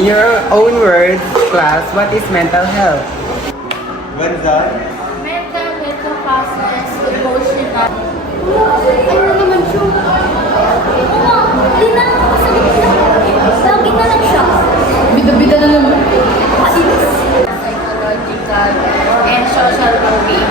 In your own words, class, what is mental health? What's that? Mental health process, emotional. Ano naman siya? Hindi na lang ako sa gitna. Lagi na lang siya. Bida-bida na naman. Kainis. Psychological and social well-being.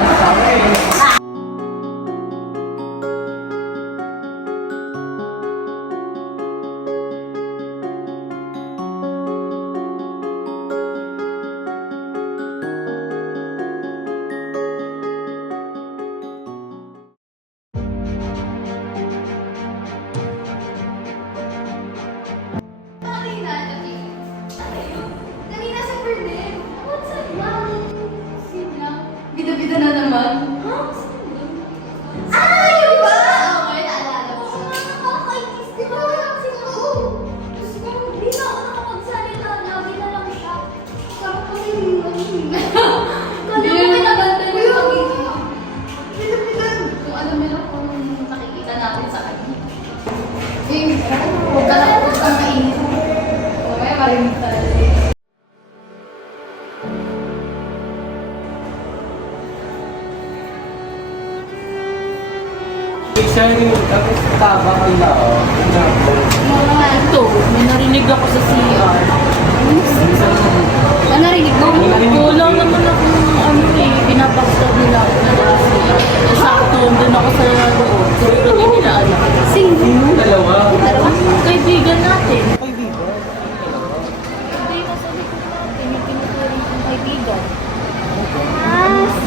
Kanina sa Berlin. What's up, mom? Bida-bida na naman. Huh? Ah, yun ba? Okay, naalala ko. Nakakainis, di ba? Diyos ko, hindi na ako nakapagsalita. Lagi na lang siya. Sarap kasi yung Kaya mo pinabantay mo yung pag-ibig. Bida-bida. Kung alam nila kung nakikita natin sa kanya. Huwag ka mainit. Mamaya marinig tayo. Sharing, tapos taba ka na, Ito, may narinig ako sa CR. Ano narinig mo? Wala naman ako pinapastad nila ako na CR. Sakto, doon ako sa loob. So, hindi nila alam. Sino? Dalawa. Kaibigan natin. Kaibigan. Hindi nasa likod natin. Yung tinuturing kong kaibigan.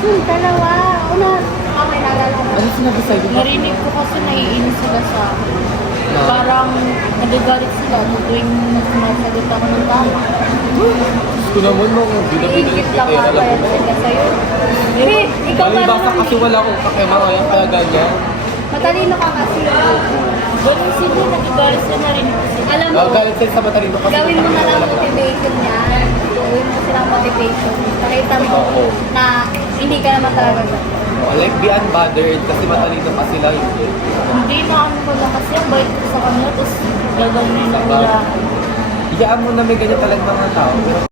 Dalawa. Una. Okay, naalala ko. Ano sinabi sa'yo? Narinig ko kasi naiinis sila sa akin. Parang nagagalit sila tuwing sumasagot ako ng tama. Gusto naman mo, Iingit lang ka kaya sila sa'yo. Eh, ikaw ba basta naman? kasi wala akong kakema kaya ganyan. Matalino ka kasi. Ganun sila, nagagalit sila narinig ko sila. Alam mo, Galit sila sa matalino kasi. gawin mo na lang motivation yan. Gawin mo silang motivation. Pakita mo na hindi ka naman talaga ganun. Like, be unbothered kasi matalino pa sila. Hindi na ano pala kasi ang bait ko sa kanila, tapos gagawin na nila. Iyaan mo na may ganyan talagang mga tao.